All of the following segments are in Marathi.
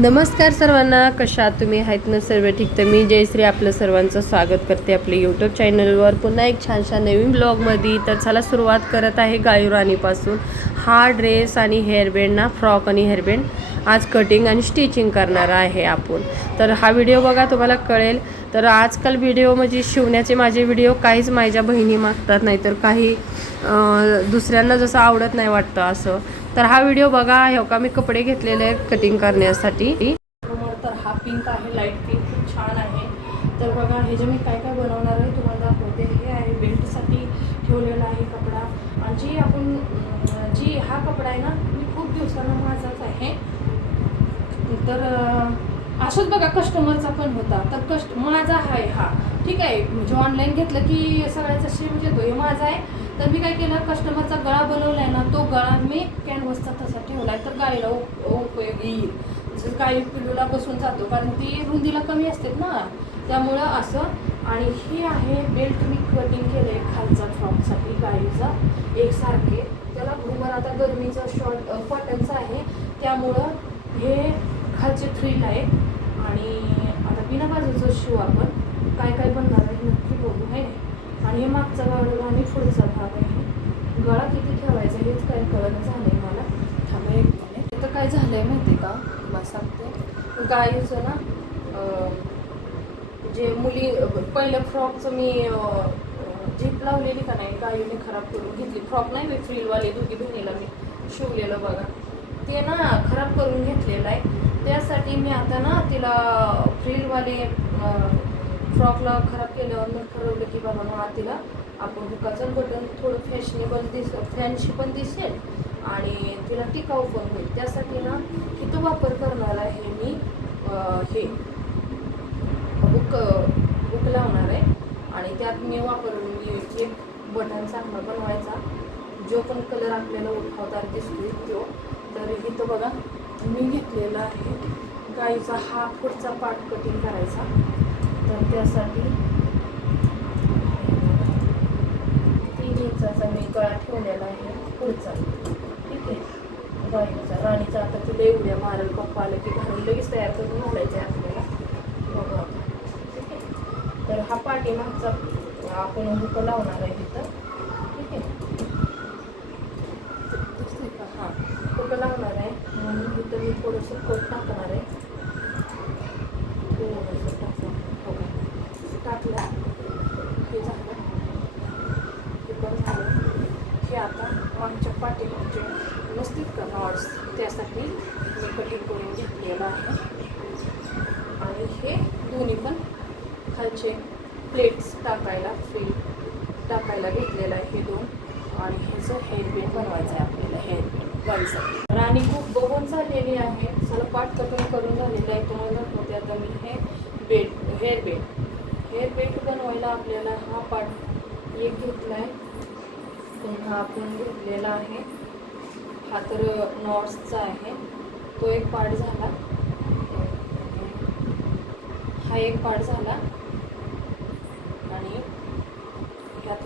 नमस्कार सर्वांना कशा तुम्ही? आहेत ना सर्व ठीक. तर मी जयश्री आपलं सर्वांचं स्वागत करते आपल्या यूट्यूब चॅनलवर पुन्हा एक छानशा नवीन ब्लॉगमध्ये तर चला सुरुवात करत आहे गायुराणीपासून हा ड्रेस आणि हेअरबँड ना फ्रॉक आणि हेअरबँड आज कटिंग आणि स्टिचिंग करणार आहे आपण. तर हा व्हिडिओ बघा तुम्हाला कळेल. तर आजकाल व्हिडिओ म्हणजे शिवण्याचे माझे व्हिडिओ काहीच माझ्या बहिणी मागतात नाही तर काही दुसऱ्यांना जसं आवडत नाही वाटतं असं. तर हा व्हिडिओ बघा हे का मी कपडे घेतलेले आहेत कटिंग करण्यासाठी. तर हा पिंक आहे लाइट पिंक खूप छान आहे. तर बघा हे जे मी काय काय बनवणार आहे तुम्हाला दाखवते. हे आहे बेल्टसाठी ठेवलेला आहे कपडा. आणि जी आपण जी हा कपडा आहे ना मी खूप दिवसांना माझाच आहे. तर असंच बघा कस्टमरचा पण होता. तर कस्ट माझा आहे हा. ठीक आहे म्हणजे ऑनलाईन घेतलं की सगळ्याचा शेम येतो हे माझा आहे. तर मी काय केलं कस्टमरचा गळा बनवला आहे ना तो गळा मी कॅनव्हसचा तसा ठेवला आहे तर गाडीला उप उपयोगी येईल. जसं काही पिलूला बसून जातो कारण ती रुंदीला कमी असते ना त्यामुळं असं. आणि हे आहे बेल्ट मी कटिंग केलं आहे खालचा फ्रॉकसाठी गाईचा एकसारखे. त्याला घुमर आता गरमीचा शॉर्ट कॉटनचं आहे त्यामुळं हे खालचे थ्रील आहे. आणि आता बिना बाजूचं शिव आपण काय काय बनणार आहे हे नक्की बघू आहे आणि हे मागचा भाग आणि पुढचा भाग आहे गळा किती ठेवायचा हेच काय कळत झालंय मला थांबा एक मिनिट तर काय झालंय माहिती का मला सांगते गाईचं ना जे मुली पहिलं फ्रॉकचं मी जीप लावलेली का नाही गाईने खराब करून घेतली. फ्रॉक नाही मी फ्रीलवाले दोघी बहिणीला मी शिवलेलं बघा. ते ना खराब करून घेतलेलं आहे त्यासाठी मी आता ना तिला फ्रीलवाले फ्रॉकला खराब केल्यावर मग ठरवलं की बाबा मग तिला आपण हुकाचं बटन थोडं फॅशनेबल दिस फॅनशी पण दिसेल आणि तिला टिकाऊ पण होईल. त्यासाठी ना इथं वापर करणार आहे मी अं, हे हुक हुक लावणार आहे मी वापरून मी वापरून एक बटन चांगला बनवायचा. जो पण कलर आपल्याला उठावदार दिसतोय तो. तर इथं बघा मी घेतलेला आहे गाईचा हा पुढचा पार्ट कटिंग करायचा. तर त्यासाठी तीन इंचाचा मी गळा ठेवलेला आहे पुढचा. ठीक आहे? गाईचा राणीचा आता तिला एवढ्या मारल पप्पा आलं की घालून लगेच तयार करून घालायचं आहे आपल्याला. बघा ठीक आहे? तर हा पाठीमागचा आपण हुक लावणार आहे तिथं. ठीक आहे? हां हुक लावणार आहे. म्हणून तिथं मी थोडंसं कट टाकणार आहे. थोडंसं टाकलं हो टाकला. हे झालं. हे पण झालं. हे आता आमच्या पाठीमागचे नसतील का नॉट्स त्यासाठी मी कटिंग करून घेतलेलं आहे. आणि हे दोन्ही पण खालचे प्लेट्स टाकायला फ्री टाकायला घेतलेलं आहे हे दोन. आणि ह्याचं हेअरबँड बनवायचं आहे आपल्याला हेअरबँड गाईसाठी राणी खूप बघून झालेली आहे. चला पाठ कटिंग करून झालेलं आहे. तुम्हाला दाखवते आता मी हे बेड हेअर बेड हेअर बनवायला आपल्याला हा पार्ट एक घेतला आहे पुन्हा आपण घेतलेला आहे. हा तर नॉट्सचा आहे. तो एक पार्ट झाला. हा एक पार्ट झाला आणि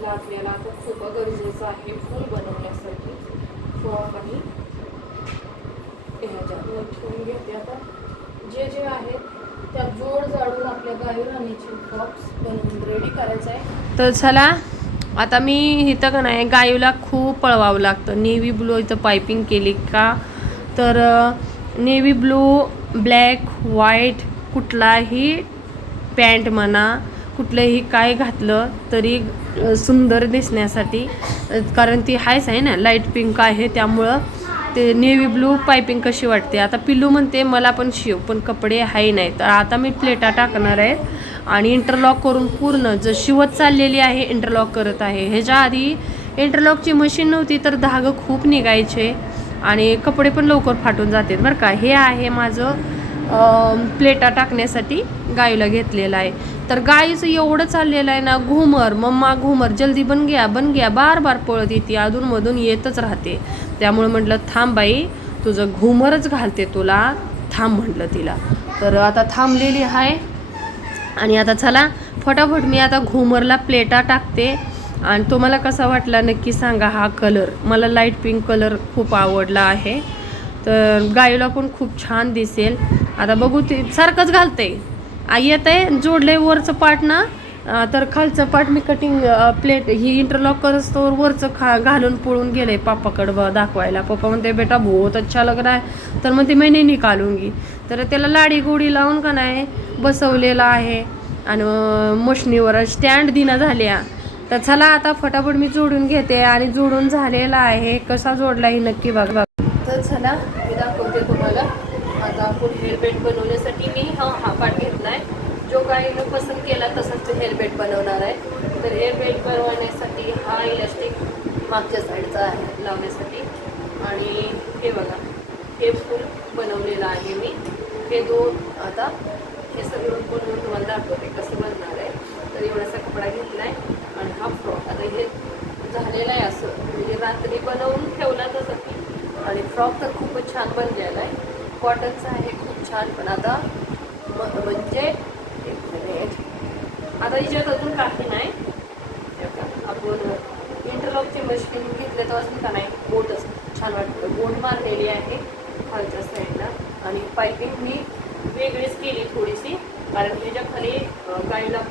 ह्यातला आपल्याला आता खूप गरजेचं आहे फूल बनवण्यासाठी. फ्रॉक आणि ह्याच्यात ठेवून घेते आता. जे जे आहेत त्या जोड जाडून आपल्या गाई राणीचे फ्रॉक्स बनवून रेडी करायचं आहे. तर चला आता मी इथं का नाही गायूला खूप पळवावं लागतं. नेव्ही ब्लू इथं पायपिंग केली का? तर नेव्ही ब्लू ब्लॅक व्हाईट कुठलाही पॅन्ट म्हणा कुठलंही काय घातलं तरी सुंदर दिसण्यासाठी. कारण ती हायच आहे ना लाइट पिंक आहे त्यामुळं ते नेव्ही ब्लू पायपिंग कशी वाटते? आता पिल्लू म्हणते मला पण शिव पण कपडे आहे नाही तर आता मी प्लेटा टाकणार आहे आणि इंटरलॉक करून पूर्ण जर शिवत चाललेली आहे इंटरलॉक करत आहे. ह्याच्या आधी इंटरलॉकची मशीन नव्हती तर धागं खूप निघायचे आणि कपडे पण लवकर फाटून जातात बरं का. हे आहे माझं प्लेटा टाकण्यासाठी गाईला घेतलेलं आहे. तर गाईचं एवढं चाललेलं आहे ना घुमर मम्मा घुमर जल्दी बन गया बन गया बार बार पळत येते अधूनमधून येतच राहते. त्यामुळे म्हटलं थांब बाई तुझं घुमरच घालते तुला थांब म्हटलं तिला. तर आता थांबलेली आहे. आणि आता चला फटाफट मी आता घुमरला प्लेटा टाकते. आणि तुम्हाला कसा वाटला नक्की सांगा हा कलर. मला लाइट पिंक कलर खूप आवडला आहे. तर गाईला पण खूप छान दिसेल. आता बघू ते सारखंच घालते. येत आहे जोडलंय वरचं पार्ट ना तर खालचं पार्ट मी कटिंग प्लेट ही इंटरलॉक करत तर वरचं खा घालून पळून गेले पापाकडं ब दाखवायला. पप्पा म्हणते बेटा बहुत अच्छा लग रहा है. तर मग ते मैंने निकालूंगी. तर त्याला लाडी गोडी लावून का नाही बसवलेलं आहे. आणि मशनीवर स्टँड दिना झाल्या. तर चला आता फटाफट मी जोडून घेते आणि जोडून झालेला आहे. कसा जोडला हे नक्की बघ बघ. तर चला मी दाखवते तुम्हाला आता हेल्मेट बनवण्यासाठी मी हा हा पाठ आहे जो गाईनं पसंत केला तसंच ते हेल्मेट बनवणार आहे. तर हेल्मेट बनवण्यासाठी हा इलास्टिक मागच्या साईडचा आहे लावण्यासाठी. आणि हे बघा हे फुल बनवलेलं आहे मी. हे दोन आता हे सगळं बनवून तुम्हाला दाखवते कसं बनणार आहे. तर एवढासा कपडा घेतला आहे आणि हा फ्रॉक. आता हे झालेलं आहे असं. म्हणजे रात्री बनवून ठेवला तसं. आणि फ्रॉक तर खूपच छान बनलेला आहे. कॉटनचं आहे खूप छान. पण आता म्हणजे आता याच्यात अजून काही नाही. आपण इंटरलॉकचे मशीन घेतले तर अजून का नाही? बोटच छान वाटतं. बोट मारलेली आहे खालच्या साईडला आणि पायपिंग मी वेगळीच केली थोडीशी. कारण ह्याच्या खाली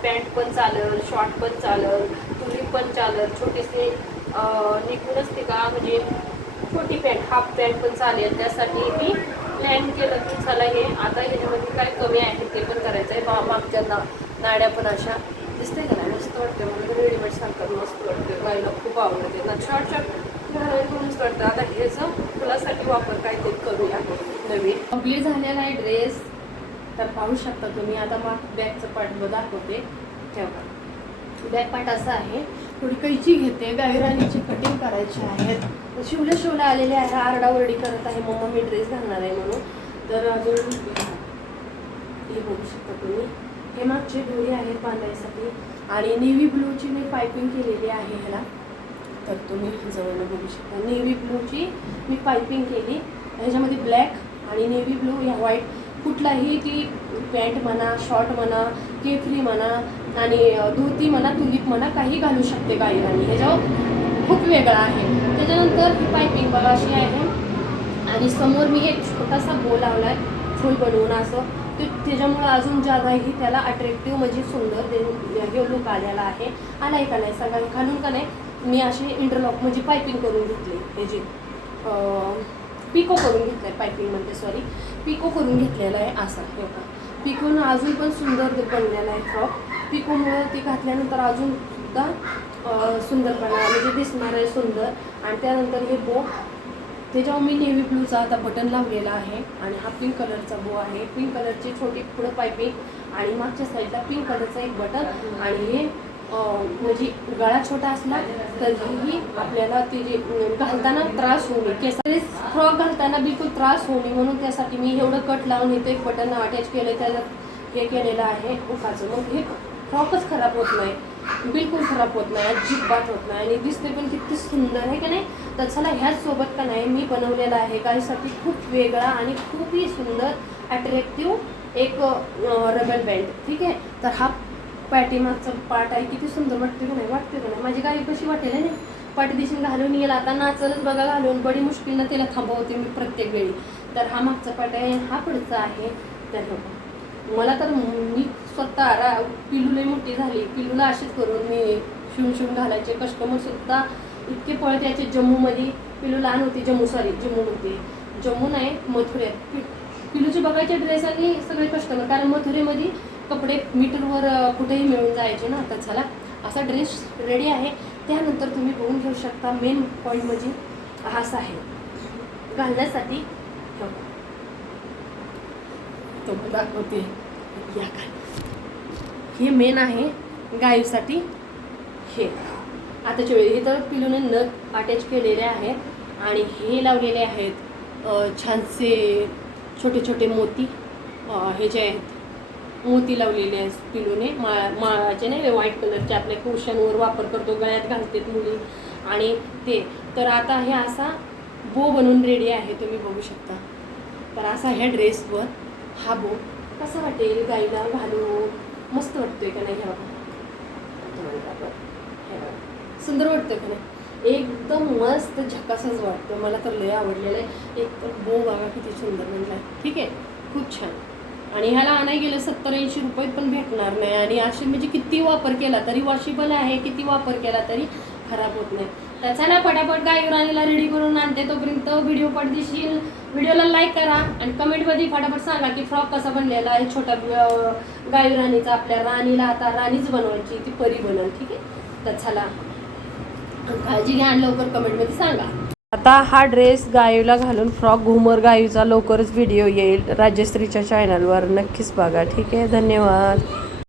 पॅन्ट पण चालल शॉर्ट पण चालल तुरी पण चालल छोटीशी निघूनच ती का म्हणजे छोटी पॅन्ट हाफ पॅन्ट पण चालेल. त्यासाठी मी प्लॅन केलं की चला हे आता ह्याच्यामध्ये काय कमी आहे ते पण करायचं आहे मा- मागच्या ना नाड्या पण अशा दिसते का नाही? मस्त वाटते मला तर रेडीमेड सांगतात मस्त वाटते गाईला खूप आवडते. ना शॉर्ट शॉर्ट घालायला मस्त वाटतं आता ह्याचं फुलासाठी वापर काय ते करूया नवीन. कंप्लीट झालेला आहे ड्रेस. तर पाहू शकता तुम्ही. आता मग बॅगचं पार्ट दाखवते. ठेवा. बॅक पार्ट असा आहे थोडी कैची घेते गायराणीची कटिंग करायची आहे. शिवले शिवला आलेले आहे आरडाओरडी करत आहे मम्मा मी ड्रेस घालणार आहे म्हणून. तर अजून हे बघू शकता तुम्ही. हे मागचे दोरी आहेत बांधायसाठी. आणि नेव्ही ब्लूची मी पायपिंग केलेली आहे ह्याला. तर तुम्ही जवळ बघू शकता. नेव्ही ब्लूची मी पायपिंग केली. ह्याच्यामध्ये ब्लॅक आणि नेव्ही ब्लू ह्या व्हाईट. कुठलाही ती पॅन्ट म्हणा शॉर्ट म्हणा केफरी म्हणा आणि धोती म्हणा तुलीप म्हणा काही घालू शकते गाईराणी ह्याच्यावर खूप वेगळा आहे. त्याच्यानंतर ही पायपिंग बघा अशी आहे. आणि समोर मी एक छोटासा बो लावला आहे फुल बनवून असं. ते त्याच्यामुळं अजून जादाही त्याला अट्रॅक्टिव्ह म्हणजे सुंदर देऊन लुक आलेला आहे. आलाय का नाही सांगा घालून का नाही मी असे इंटरलॉक म्हणजे पायपिंग करून घेतली. ह्याची पिको करून घेतलं आहे पायपिंग म्हणते सॉरी पिको करून घेतलेलं आहे असा हे बघा. पिकोनं अजून पण सुंदर बनलेला आहे फ्रॉक. पिकोमुळं ते घातल्यानंतर अजून सुद्धा सुंदरपणा म्हणजे दिसणार आहे सुंदर. आणि त्यानंतर हे बो त्याच्यावर मी नेव्ही ब्लूचा आता बटन लावलेला आहे आणि हा पिंक कलरचा बो आहे. पिंक कलरची छोटी पुढं पायपिंग आणि मागच्या साईडला पिंक कलरचं एक बटन आणि हे म्हणजे गळा छोटा असला तरीही आपल्याला ते जे घालताना त्रास होऊ नये. फ्रॉक घालताना बिलकुल त्रास होऊ नये. म्हणून त्यासाठी मी एवढं कट लावून इथं एक बटन अटॅच केलं त्याला हे केलेलं आहे उखाचं मग हे फ्रॉकच खराब होत नाही. बिलकुल खराब होत नाही. अजिबात होत नाही. आणि दिसते पण किती सुंदर आहे का नाही? तर चला ह्याच सोबत का नाही मी बनवलेला आहे. गाईसाठी खूप वेगळा आणि खूपही सुंदर अट्रॅक्टिव्ह एक रबल बँड ठीक आहे? तर हा पाठीमागचा पार्ट आहे. किती सुंदर वाटते का नाही? वाटते का नाही? माझी गाई कशी वाटेल नाही? ना पाठीदिशीन घालून येईल. आता नाचलच बघा घालून. बडी मुश्किलनं तिला थांबवते मी प्रत्येक वेळी. तर हा मागचा पार्ट आहे. हा पुढचा आहे. तर बघा. मला तर मी स्वतः रा पिलू लई मोठी झाली. पिलूला अशीच करून मी शिवून शिवून घालायचे. कस्टमर सुद्धा इतके पळत यायचे जम्मूमध्ये. पिलू लहान होती जम्मू सॉरी जम्मूमध्ये जम्मू नाही मथुऱ्यात पि- पिलूचे बघायचे ड्रेस आणि सगळे कस्टमर कारण मथुरेमध्ये कपडे मीटरवर कुठेही मिळून जायचे ना आता चला असा ड्रेस रेडी आहे. त्यानंतर तुम्ही बघून घेऊ शकता. मेन पॉईंट म्हणजे हाच आहे. घालण्यासाठी तुम्हाला दाखवते या काय? हे मेन आहे गाईसाठी हे. आताच्या वेळी हे तर पिलूने नग अटॅच केलेले आहेत आणि हे लावलेले आहेत छानसे छोटे छोटे मोती. हे जे आहेत मोती लावलेले आहेत पिलूने. माळा माळाचे नाही व्हाईट कलरचे आपल्या कुशांवर वापर करतो गळ्यात घालतात मुली. आणि ते. तर आता हे असा बो बनून रेडी आहे तुम्ही बघू शकता. तर असा ह्या ड्रेसवर हा बो कसा वाटेल गाईला घालू मस्त वाटतोय का नाही ह्या बघा. सुंदर वाटतोय का नाही? एकदम मस्त झकासच वाटतो मला तर लय आवडलेलं आहे. एक तर बो बघा किती सुंदर म्हणलं ठीक आहे? खूप छान. आणि ह्याला आणाय गेलं सत्तर ऐंशी रुपये पण भेटणार नाही. आणि असे म्हणजे किती वापर केला तरी वॉशेबल आहे किती वापर केला तरी खराब होत नाही. तर चला पटापट गायुराणीला रेडी करून आणते तोपर्यंत व्हिडिओ पडदेशील. व्हिडिओला लाईक करा आणि कमेंटमध्ये फटाफट सांगा की फ्रॉक कसा बनलेला आहे. छोटा अं, गायुराणीचा आपल्या राणीला आता राणीच बनवायची ती परी बनल ठीक आहे? तर चला काळजी घ्या आणि लवकर कमेंटमध्ये सांगा. आता हा ड्रेस गायूला घालून फ्रॉक घुमर गायूचा लवकरच व्हिडिओ येईल. राजश्रीच्या चॅनलवर नक्कीच बघा ठीक आहे? धन्यवाद.